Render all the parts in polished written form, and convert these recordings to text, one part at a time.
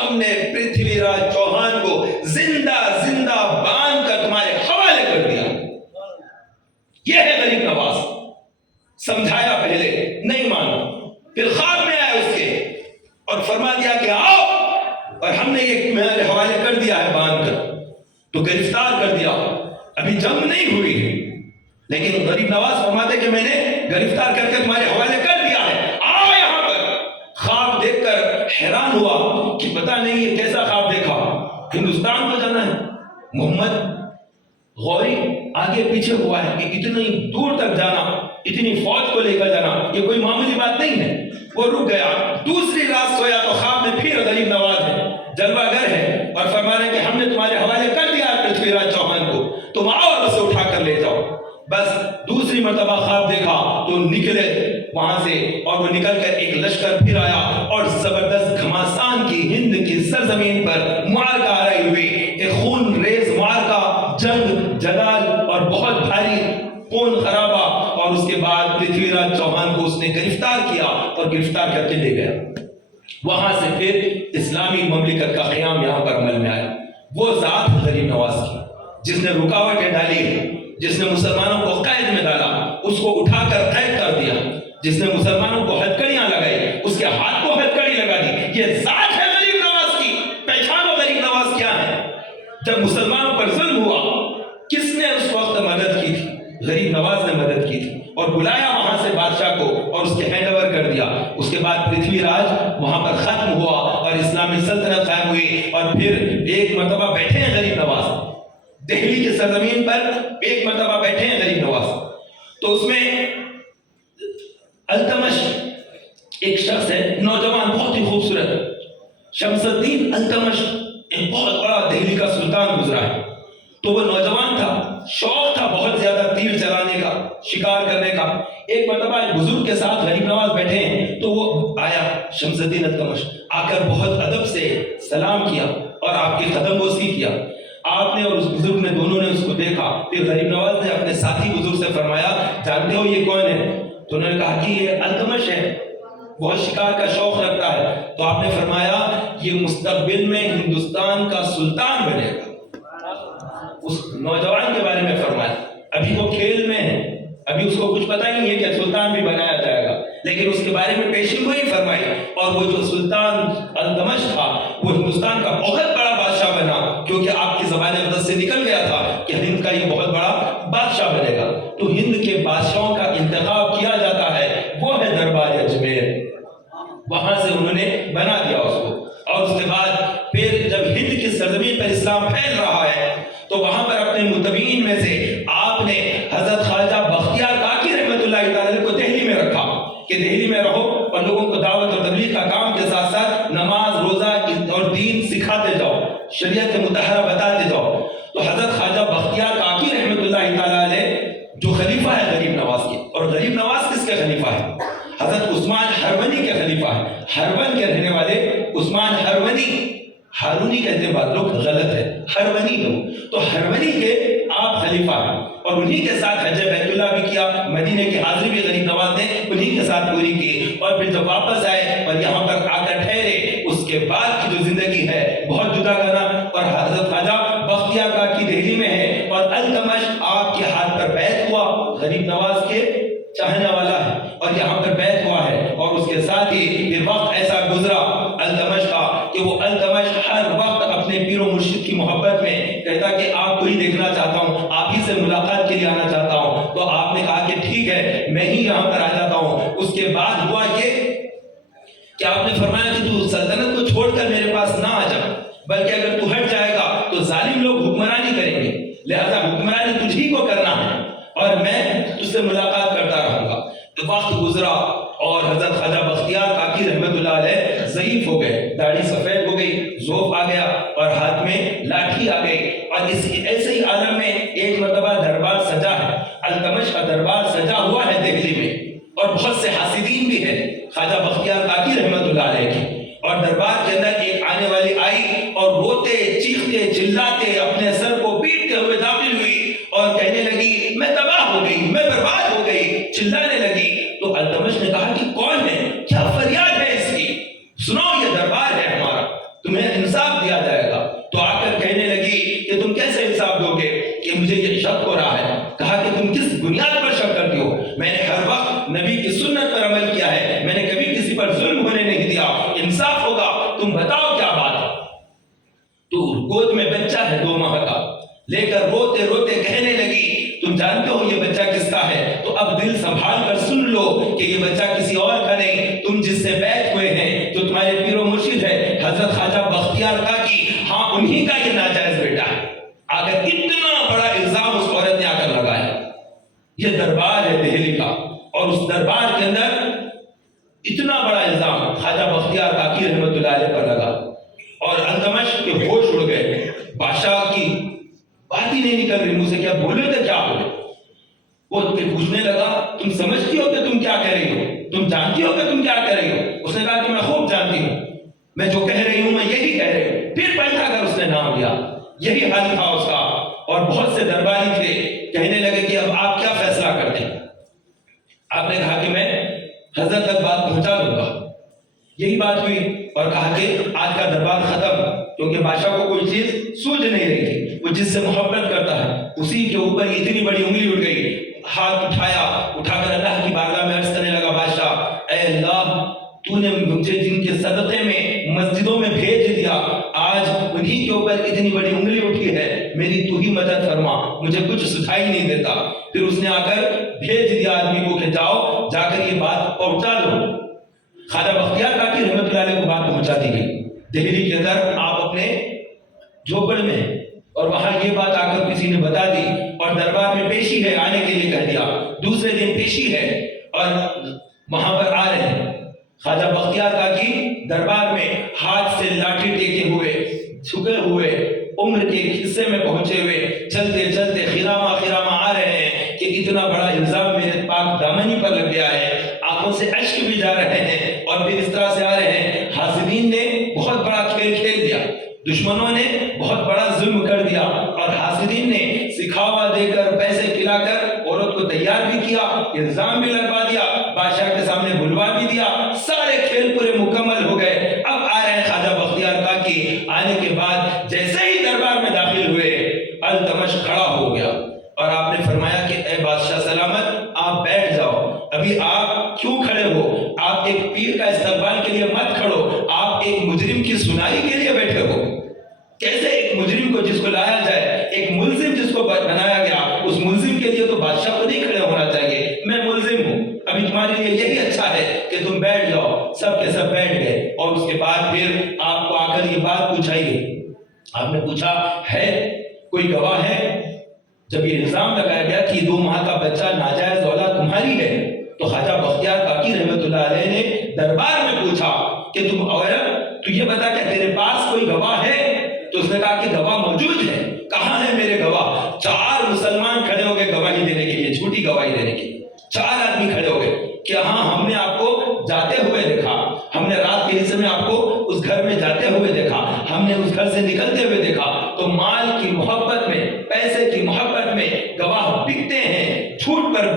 ہم نے پرتھوی راج چوہان کو زندہ زندہ باندھ کر تمہارے حوالے کر دیا. یہ ہے غریب نواز. سمجھایا پہلے, نہیں مانا, پھر خواب میں آیا اس کے اور فرما دیا کہ آؤ, اور ہم نے یہ میرے حوالے کر دیا ہے باندھ کر. تو گرفتار کر دیا. ابھی جنگ نہیں ہوئی ہے, لیکن غریب نواز فرماتے کہ میں نے گرفتار کر کے تمہارے حوالے کر دیا ہے, آؤ یہاں پر. خواب دیکھ کر حیران ہوا کہ پتہ نہیں یہ کیسا خواب دیکھا, ہندوستان کو جانا ہے. محمد غوری آگے پیچھے ہوا ہے کہ اتنی دور تک جانا, اتنی فوج کو لے کر جانا, یہ کوئی معمولی بات نہیں ہے. وہ رک گیا. دوسری رات سویا تو خواب میں پھر غریب نواز ہے, جلوہ گر ہے, اور فرما رہے ہیں کہ ہم نے تمہارے حوالے کر دیا پرتھوی راج چوہان کو, تم آؤ اور اسے اٹھا کر لے جاؤ. بس دوسری مرتبہ خواب دیکھا تو نکلے وہاں سے, اور وہ نکل کر ایک لشکر پھر آیا, اور زبردست گھماسان کی ہند کی سرزمین پر معرکہ آرائی ہوئی. ایک خون ریز معرکہ, جنگ جدال اور بہت بھاری خون خرابہ. اور اس کے بعد پرتھوی راج چوہان کو اس نے گرفتار کیا اور گرفتار کر کے لے گیا. وہاں سے پھر اسلامی مملکت کا قیام یہاں پر عمل میں آیا. وہ ذات غریب نواز کی جس نے رکاوٹیں ڈالی, جس نے مسلمانوں کو قید میں ڈالا, اس کو اٹھا کر قید کر دیا, جس نے مسلمانوں کو ہتھکڑیاں لگائی, اس کے ہاتھ کو ہتھکڑی لگا دی. یہ ذات ہے غریب نواز کی. پہچانو غریب نواز کیا ہے. جب مسلمانوں پر ظلم ہوا, کس نے اس وقت مدد کی تھی؟ غریب نواز نے مدد کی تھی, اور بلایا وہاں سے بادشاہ کو اور اس کے ہینڈ اوور کر دیا. اس کے بعد پرتھوی راج وہاں پر ختم ہوا اور اسلامی سلطنت قائم ہوئی. اور پھر ایک مرتبہ بیٹھے ہیں غریب نواز دہلی کی سرزمین پر, ایک مرتبہ بیٹھے ہیں غریب نواز. تو اس میں التمش ایک شخص ہے, نوجوان, بہت ہی خوبصورت, شمس الدین التمش, ایک بہت بڑا دہلی کا سلطان گزرا ہے. تو وہ نوجوان تھا, شوق تھا بہت زیادہ تیر چلانے کا, شکار کرنے کا. ایک مرتبہ ایک بزرگ کے ساتھ غریب نواز بیٹھے ہیں, تو وہ آیا شمس الدین التمش, آ کر بہت ادب سے سلام کیا اور آپ کی قدم بوسی کیا. آپ نے اور اس بزرگ نے دونوں نے اس کو دیکھا. پھر غریب نواز نے اپنے ساتھی بزرگ سے فرمایا, جانتے ہو یہ کون ہے؟ تو انہوں نے کہا کہ یہ التمش ہے, بہت شکار کا شوق رکھتا ہے. تو آپ نے فرمایا یہ مستقبل میں ہندوستان کا سلطان بنے گا. اس نوجوان کے بارے میں فرمایا. ابھی وہ کھیل میں ہے, ابھی اس کو کچھ پتہ ہی نہیں ہے کہ سلطان بھی بنایا جائے گا, لیکن اس کے بارے میں پیشین گوئی فرمائی. اور وہ جو سلطان التمش تھا وہ ہندوستان کا بہت بڑا بادشاہ بنا, کیونکہ آپ کی زبان اقدس سے نکل گیا تھا کہ ہند کا یہ بہت بڑا بادشاہ بنے گا. تو ہند کے بادشاہوں کا انتخاب کیا جاتا ہے, وہ ہے دربار اجمیر. وہاں سے انہوں نے بنا دیا اس کو. اور اس کے بعد پھر جب ہند کی سرزمین پر اسلام پھیل رہا ہے, تو وہاں پر اپنے متبعین میں سے آپ نے حضرت خواجہ بختیار کاکی رحمۃ اللہ تعالی کو دہلی میں رکھا کہ دہلی میں رہو اور لوگوں کو دعوت اور تبلیغ کا کام کے ساتھ ساتھ نماز روزہ اور دین سکھاتے جاؤ, شریعت مطہرہ بتاتے جاؤ. تو حضرت خواجہ بختیار کاکی رحمۃ اللہ تعالی جو خلیفہ ہے غریب نواز کے, اور غریب نواز کس کے خلیفہ ہے؟ حضرت عثمان ہرونی کے خلیفہ ہے. ہرون کے رہنے والے عثمان ہرونی, ہارونی کہتے ہیں بعض لوگ, غلط ہے, ہرونی لوگ. تو ہرونی کے آپ خلیفہ ہیں, اور انہی کے ساتھ حج بیت اللہ بھی کیا, مدینے کی حاضری بھی غریب نواز نے انہی کے ساتھ پوری کی. اور پھر جب واپس آئے اور یہاں پر آ کر ٹھہرے, اس کے بعد کی جو زندگی ہے بہت جدا گانا. اور حضرت خواجہ بختیار کاکی دہلی میں ہے, اور التمش آپ کے ہاتھ پر بیعت ہوا, غریب نواز کے چاہنے والا ہے, اور یہاں پر بیعت ہوا ہے. اور اس کے ساتھ ہی پھر وقت ایسا گزرا التمش کا کہ وہ التمش ہر وقت اپنے پیر و مرشد کی محبت میں کہتا کہ آپ کو ہی دیکھنا چاہتا ہوں, آپ ہی سے ملاقات کے لیے آنا چاہتا ہوں. تو آپ نے کہا کہ ٹھیک ہے, میں ہی یہاں پر آ جاتا ہوں. اس کے بعد ہوا کہ آپ نے فرمایا کہ تو سلطنت کو چھوڑ کر میرے پاس نہ آ جا, بلکہ اگر تو ہٹ جائے گا تو ظالم لوگ حکمرانی کریں گے, لہذا حکمرانی تجھی کو کرنا ہے, اور میں تجھ سے ملاقات کرتا رہوں گا. وقت گزرا اور حضرت خواجہ بختیار کاکی رحمۃ اللہ علیہ ضعیف ہو گئے, داڑھی سفید ہو گئی, ذوف آ گیا, اور ہاتھ میں لاٹھی آ گئی. اور اس ایسے ہی عالم میں ایک مرتبہ دربار سجا ہے, التمش کا دربار سجا ہوا ہے دہلی میں, اور بہت سے حاسدین بھی ہیں خواجہ بختیار کاکی رحمۃ اللہ علیہ کی. اور دربار کے اندر ایک آنے والی آئی اور روتے چیختے چلاتے اپنے سر کو پیٹتے ہوئے داخل ہوئی اور کہنے لگی میں تباہ ہو گئی, میں برباد ہو گئی, چلانے لگی. تو التمش نے کہا کہ کون ہے, کیا فریاد ہے اس کی, سناؤ, یہ دربار ہے ہمارا, تمہیں انصاف دیا جائے گا۔ تو آ کر کہنے لگی کہ تم کیسے انصاف دو گے کہ مجھے یہ شک ہو رہا ہے۔ کہا کہ تم کس بنیاد پر شک کرتی ہو؟ میں نے ہر وقت نبی کی سنت پر عمل کیا ہے، میں نے کبھی کسی پر ظلم ہونے نہیں دیا، انصاف ہوگا، تم بتاؤ کیا بات ہے۔ تو گود میں بچہ ہے 2 ماہ کا، لے کر روتے روتے کہنے لگی تم جانتے ہو یہ بچہ کس کا ہے؟ تو اب دل سنبھال کر سن لو کہ یہ بچہ کسی اور کا نہیں، تم جس سے بیعت ہوئے ہیں، جو تمہارے پیر و مرشد ہے حضرت خواجہ بختیار کاکی، ہاں انہی کا یہ ناجائز بیٹا ہے۔ اگر اتنا بڑا الزام اس عورت نے آ کر لگایا، یہ دربار ہے دہلی کا، اور اس دربار کے اندر اتنا بڑا الزام خواجہ بختیار کاکی رحمت اللہ علیہ پر لگا، اور التمش کے ہوش اڑ گئے۔ بادشاہ کی بات ہی نہیں نکل رہی منہ سے، کیا بولے تو کیا بولے۔ وہ پوچھنے لگا تم سمجھتی ہو کہ تم کیا کہہ رہی ہو؟ تم جانتی ہو کہ تم کیا کہہ رہی ہو؟ اس نے کہا کہ میں خوب جانتی ہوں، میں جو کہہ رہی ہوں میں یہی کہہ رہی ہوں۔ پھر پلٹا کر اس نے نام لیا، یہی حال تھا اس کا۔ اور بہت سے درباری تھے، کہنے لگے کہ اب آپ کیا فیصلہ کرتے ہیں؟ آپ نے کہا کہ میں حضرت تک بات پہنچا دوں گا۔ یہی بات ہوئی، اور کہا کہ آج کا دربار ختم، کیونکہ بادشاہ کو کوئی چیز سوجھ نہیں رہی تھی۔ وہ جس سے محبت کرتا ہے اسی کے اوپر اتنی بڑی انگلی اٹھ گئی۔ ہاتھ اٹھایا، اٹھا کر اللہ کی بارگاہ میں عرض کرنے لگا بادشاہ، اے اللہ تو نے مجھے جن کے صدقے میں مسجدوں میں بھیج دیا، آج انہی کے اوپر اتنی بڑی انگلی اٹھی ہے، میری تو ہی مدد فرما، مجھے کچھ سکھائی نہیں دیتا۔ پھر اس نے آ کر بھیج دیا آدمی کو کہ جاؤ جا کر یہ بات پہنچا دو۔ خواجہ بختیار کاکی رحمت اللہ علیہ کو بات پہنچا دی گئی۔ دہلی کے اندر آپ اپنے جھوپڑ میں ہیں، اور وہاں یہ بات آ کر کسی نے بتا دی، اور دربار میں پیشی ہے، آنے کے لیے کہہ دیا۔ دوسرے دن پیشی ہے اور وہاں پر آ رہے ہیں۔ خواجہ بختیار کاکی دربار میں ہاتھ سے لاٹھی ٹیکے ہوئے، جھکے ہوئے، عمر کے حصے میں پہنچے ہوئے، چلتے چلتے خراما خراما آ رہے ہیں کہ اتنا بڑا الزام میرے پاک دامنی پر لگ گیا ہے۔ آنکھوں سے اشک بھی جا رہے ہیں، اور پھر اس طرح سے آ رہے ہیں۔ حاسدین نے بہت بڑا کھیل کھیل دیا، دشمنوں نے بہت بڑا ظلم کر دیا، اور حاسدین نے سکھاوا دے کر پیسے کھلا کر عورت کو تیار بھی کیا، الزام بھی لگوا دیا، بادشاہ کے سامنے بلوا بھی دیا۔ سارے کھیل پورے مکمل ہو گئے۔ اب آ رہے ہیں خواجہ بختیار کاکی۔ آنے کے بعد جیسے ہی دربار میں داخل ہوئے، التمش کھڑا ہو گیا، اور آپ نے فرمایا کہ اے بادشاہ سلامت، آپ بیٹھ جاؤ۔ ابھی آپ کیوں کھڑے ہو؟ آپ ایک پیر کا استقبال کے لیے مت کھڑو، آپ ایک مجرم کی سنائی کے لیے بیٹھے ہو۔ کیسے ایک مجرم کو جس کو لایا جائے، ایک ملزم جس کو بنایا گیا، اس ملزم کے لیے تو بادشاہ خود ہی کھڑے ہونا چاہیے۔ میں ملزم ہوں، ابھی تمہارے لیے یہی اچھا ہے کہ تم بیٹھ جاؤ۔ سب کے سب بیٹھ گئے، اور اس کے بعد پھر آپ کو آ کر یہ بات پوچھائی گئی۔ آپ نے پوچھا ہے کوئی گواہ ہے؟ جب یہ الزام لگایا گیا کہ 2 ماہ کا بچہ ناجائز اولاد تمہاری ہے، تو خواجہ بختیار کاکی رحمت اللہ علیہ نے دربار میں پوچھا کہ تم عورت تو یہ بتا کہ تیرے پاس کوئی گواہ ہے؟ تو اس نے کہا کہ گواہ موجود ہے۔ کہاں ہے میرے گواہ؟ 4 مسلمان کھڑے ہو گئے گواہی دینے کے لیے، جھوٹی گواہی دینے کے لیے۔ 4 آدمی کھڑے ہو گئے کہ ہاں ہم نے آپ کو جاتے ہوئے دیکھا، ہم نے رات کے حصے میں آپ کو اس گھر میں جاتے ہوئے دیکھا، ہم نے اس گھر سے نکلتے ہوئے دیکھا۔ تو مال کی محبت میں، پیسے کی محبت میں گواہ بکتے ہیں، جھوٹ پر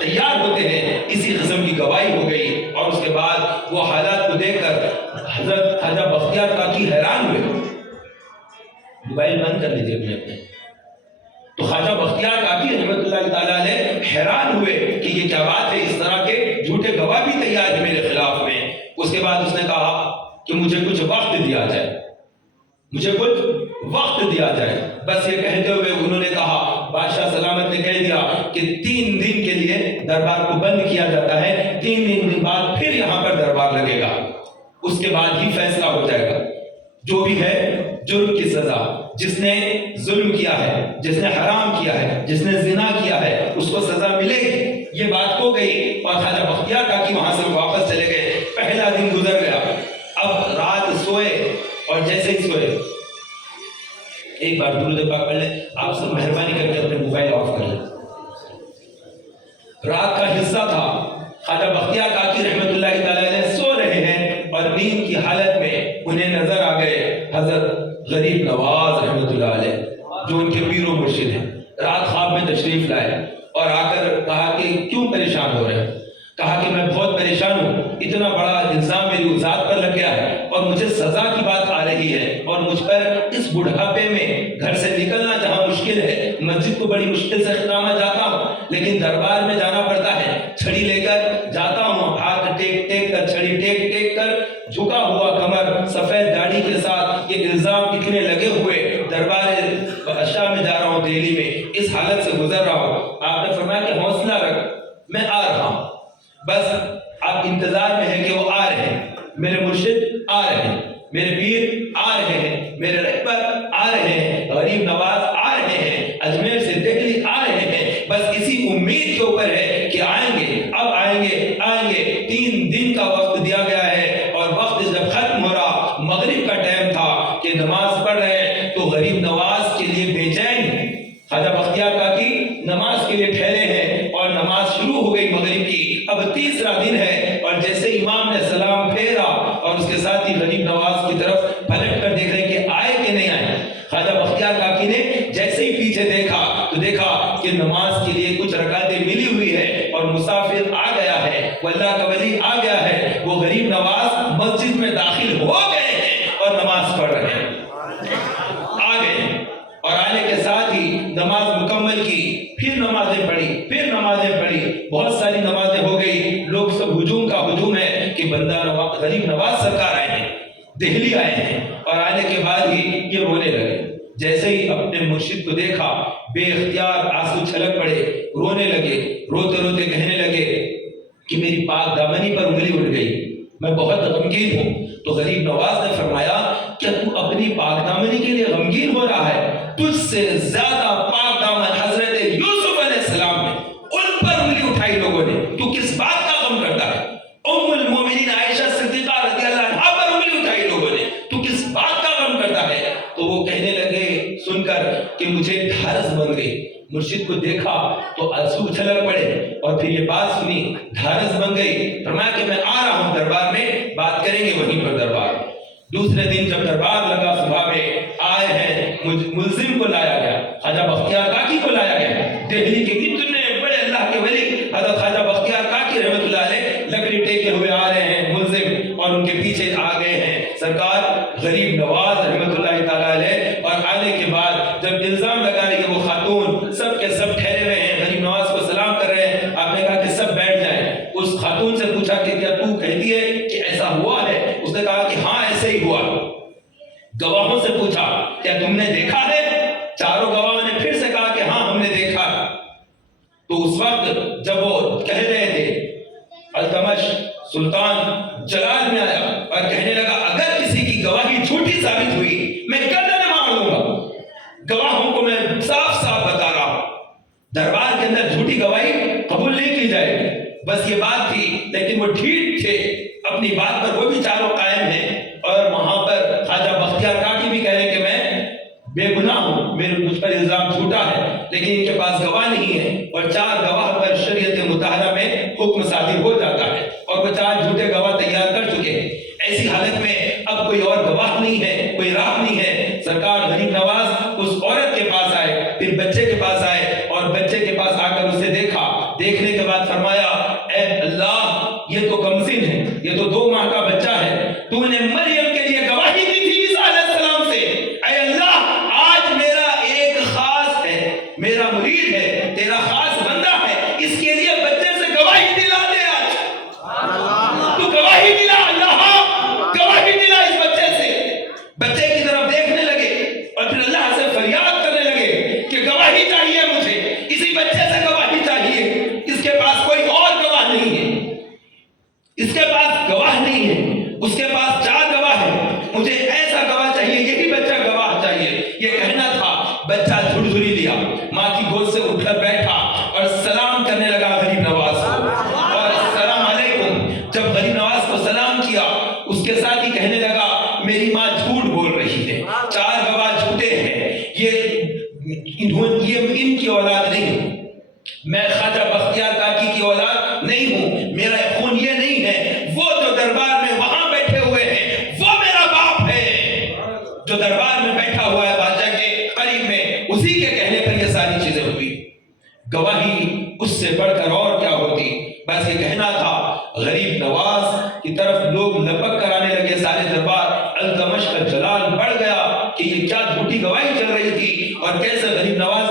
تیار ہوتے ہیں، اسی قسم کی گواہی ہو گئی۔ اور اس کے بعد وہ حالات کو دیکھ کر حضرت خواجہ بختیار کاکی حیران ہوئے۔ موبائل بند کر لیجیے اپنے۔ تو خواجہ بختیار کاکی رحمت اللہ تعالیٰ علیہ حیران ہوئے کہ یہ کیا بات ہے، اس طرح کے جھوٹے گواہ بھی تیار ہے میرے خلاف میں۔ اس کے بعد اس نے کہا کہ مجھے کچھ وقت دیا جائے، مجھے کچھ وقت دیا جائے۔ بس یہ کہتے ہوئے انہوں نے کہا، بادشاہ سلامت نے کہہ دیا کہ 3 دن کے لیے دربار کو بند کیا جاتا ہے، 3 دن بعد پھر یہاں پر دربار لگے گا، اس کے بعد ہی فیصلہ ہو جائے گا۔ جو بھی ہے جرم کی سزا، جس نے ظلم کیا ہے، جس نے حرام کیا ہے، جس نے زنا کیا ہے، اس کو سزا ملے گی۔ یہ بات ہو گئی، اور خواجہ بختیار کاکی وہاں سے واپس چلے گئے۔ پہلا دن گزر گیا، اب رات سوئے، اور جیسے ہی سوئے، ایک بار درود پاک پڑھ لیں۔ آپ سب مہربانی کر کے اپنے موبائل آف کر لیں۔ رات کا حصہ تھا، خواجہ بختیار کاکی رحمت اللہ تعالی علیہ سو رہے ہیں، اور نیند کی حالت میں انہیں نظر آ گئے حضرت غریب نواز رحمت اللہ علیہ، جو ان کے پیر و مرشد ہیں۔ رات خواب میں تشریف لائے، اور آ کر کہا کہ کیوں پریشان ہو رہے ہیں؟ کہا کہ میں بہت پریشان ہوں، اتنا بڑا الزام میری ذات پر لگ گیا ہے، اور مجھے سزا کی بات آ رہی ہے، اور مجھ پر اس بڑھاپے میں گھر سے نکلنا جہاں مشکل ہے، مسجد کو بڑی مشکل سے خطامہ جاتا ہوں، لیکن دربار میں جانا پڑتا ہے، چھڑی لے کر جاتا ہوں، ہاتھ ٹیک ٹیک کر، چھڑی ٹیک ٹیک کر، جھکا ہوا کمر، سفید داڑھی کے ساتھ، یہ الزام اتنے لگے ہوئے، دربار بادشاہ میں جا رہا ہوں، دہلی میں اس حالت سے گزر رہا ہوں۔ آپ نے فرمایا کہ حوصلہ رکھ، میں آ رہا ہوں، بس آپ انتظار میں ہیں کہ وہ آ رہے ہیں، میرے مرشد آ رہے ہیں، میرے پیر آ رہے ہیں، میرے رہبر آ رہے ہیں، غریب نواز آ رہے ہیں، اجمیر سے دہلی آ رہے ہیں، بس اسی امید کے اوپر ہے کہ آئیں گے، اب آئیں گے، آئیں گے۔ 3 دن کا وقت دیا گیا ہے، اور وقت جب ختم ہو رہا، مغرب کا ٹائم تھا کہ نماز پڑھ رہے ہیں، تو غریب نواز کے لیے بے چین خواجہ بختیار کاکی نماز کے لیے ٹھہرے ہیں، اور نماز شروع ہو گئی مغرب کی، اب تیسرا دن ہے، اور جیسے امام نے سلام پھیرا اور اس کے ساتھ ہی غریب نواز کی طرف پلٹ کر دیکھ رہے کہ آئے کہ نہیں آئے، خواجہ بختیار کاکی نے جیسے ہی پیچھے دیکھا تو دیکھا کہ نماز کے لیے کچھ رکعتیں ملی ہوئی ہے، اور مسافر آ گیا ہے، وہ اللہ کا ولی آ گیا ہے، وہ غریب نواز مسجد میں داخل ہو گئے ہیں اور نماز پڑھ رہے ہیں، آ گئے، اور آنے کے ساتھ ہی نماز مکمل کی، پھر نمازیں پڑھی، بہت ساری نمازیں ہو گئی، لوگ سب ہجوم کا ہجوم ہے کہ بندہ غریب نواز سرکار آئے ہیں، دہلی آئے ہیں، اور آنے کے بعد ہی یہ رونے لگے، جیسے ہی اپنے مرشد کو دیکھا بے اختیار آنسو چھلک پڑے، رونے لگے، روتے روتے کہنے لگے کہ میری پاک دامنی پر انگلی اٹھ گئی، میں بہت غمگین ہوں۔ تو غریب نواز نے فرمایا کیا تو اپنی پاک دامنی کے لیے غمگین ہو رہا ہے؟ تجھ سے زیادہ پاک دامن حضرت یوسف علیہ السلام نے، ان پر انگلی اٹھائی لوگوں نے، تو کس بات کا غم کرتا ہے؟ ام المومنین عائشہ صدیقہ رضی اللہ عنہا پر انگلی اٹھائی لوگوں نے، تو کس بات کا غم کرتا ہے؟ تو وہ کہنے لگے سن کر کہ مجھے ڈھارس بن گئی، مرشد کو دیکھا تو آنسو چھلک پڑے، اور پھر یہ بات سنی، ڈھارس بن گئی، فرمایا کہ میں آ رہا ہوں دربار میں، بات کریں گے وہیں پر دربار۔ دوسرے دن جب دربار لگا صبح میں، آئے ہیں، ملزم کو لایا گیا، خواجہ بختیار کاکی کو لایا گیا، دہلی کے اتنے بڑے اللہ کے ولی حضرت خواجہ بختیار کاکی رحمۃ اللہ علیہ لکڑی ٹیکے ہوئے آ رہے ہیں ملزم، اور ان کے پیچھے آ گئے ہیں سرکار غریب نواز رحمۃ اللہ تعالیٰ علیہ، اور آنے کے بعد جب الزام لگا رہے کہ وہ خاتون سب کے سب ٹھہرے ہوئے ہیں، غریب نواز کو سلام کر رہے ہیں، آپ نے کہا کہ سب بیٹھ جائیں، اس خاتون سے پوچھا کہ کیا تو کہتی ہے کہ ایسا ہوا ہے؟ اس نے کہا کہ ہاں ایسے ہی ہوا۔ گواہوں سے پوچھا کیا تم نے دیکھا ہے؟ چاروں گواہوں نے پھر سے کہا کہ ہاں ہم نے دیکھا۔ تو اس وقت جب وہ کہہ رہے تھے، التمش سلطان جلال میں آیا اور کہنے لگا اگر کسی کی گواہی جھوٹی ثابت ہوئی میں گردن مار دوں گا، گواہوں کو میں صاف صاف بتا رہا ہوں، دربار کے اندر جھوٹی گواہی قبول نہیں کی جائے گی۔ بس یہ بات تھی، لیکن وہ ٹھیک تھے اپنی بات پر، وہ بھی چاروں قائم ہیں، اور وہاں پر خواجہ بختیار کاکی بھی کہہ رہے کہ میں بے گناہ ہوں، میرے مجھ پر الزام جھوٹا ہے، لیکن ان کے پاس گواہ نہیں ہے، اور 4 گواہ پر شریعت مطہرہ میں حکم صادر ہو جاتا ہے، اور وہ 4 جھوٹے گواہ تیار کر چکے ہیں۔ ایسی حالت میں اب کوئی اور گواہ نہیں ہے، کوئی راہ نہیں ہے، سرکار غریب نواز اس عورت کے پاس آئے، پھر بچے کے پاس آئے، اور بچے کے پاس آ کر اسے دیکھا، دیکھنے کے بعد فرمایا اے اللہ یہ تو کمسن ہے، یہ تو 2 ماہ کا بچہ ہے، تو نے مریم کے لیے گواہی دی تھی عیسیٰ علیہ السلام سے، اے اللہ آج میرا ایک خاص ہے، میرا مرید ہے، تیرا خاص بندہ ہے، اس کے لیے بچے سے گواہی دلا دے، آج تو گواہی دلا، اللہ گواہی دلا اس بچے سے۔ بچے کی طرف دیکھنے لگے اور پھر اللہ سے فریاد کرنے لگے کہ گواہی چاہیے مجھے، اسی بچے سے گواہی چاہیے، اس کے پاس کوئی اور گواہ نہیں ہے، اس کے پاس گواہ نہیں ہے، اس کے پاس 4 گواہ ہیں، مجھے ایسا گواہ چاہیے، یہی بچہ گواہ چاہیے، یہ کہنا تھا۔ بچہ جھڑجھڑی لیا، ماں کی گود سے اٹھ کر بیٹھا اور سلام کرنے لگا غریب نواز کو، اور السلام علیکم۔ جب غریب نواز کو سلام کیا، اس کے ساتھ ہی کہنے لگا میری ماں جھوٹ بول رہی ہے، 4 گواہ جھوٹے ہیں، یہ ان کی اولاد نہیں ہوں، میں خواجہ بختیار کاکی کی اولاد نہیں ہوں، میرا خون یہ نہیں ہے، وہ جو دربار میں وہاں بیٹھے ہوئے ہیں وہ میرا باپ ہے، جو دربار میں بیٹھا ہوا ہے بادشاہ کے قریب میں، اسی کے کہنے پر یہ ساری چیزیں ہوئی۔ گواہی اس سے بڑھ کر اور کیا ہوتی، بس یہ کہنا تھا۔ غریب نواز کی طرف لوگ لپک کر آنے لگے، سارے دربار، التمش کا جلال بڑھ گیا، کہ یہ کیا جھوٹی گواہی چل رہی تھی اور کیسے غریب نواز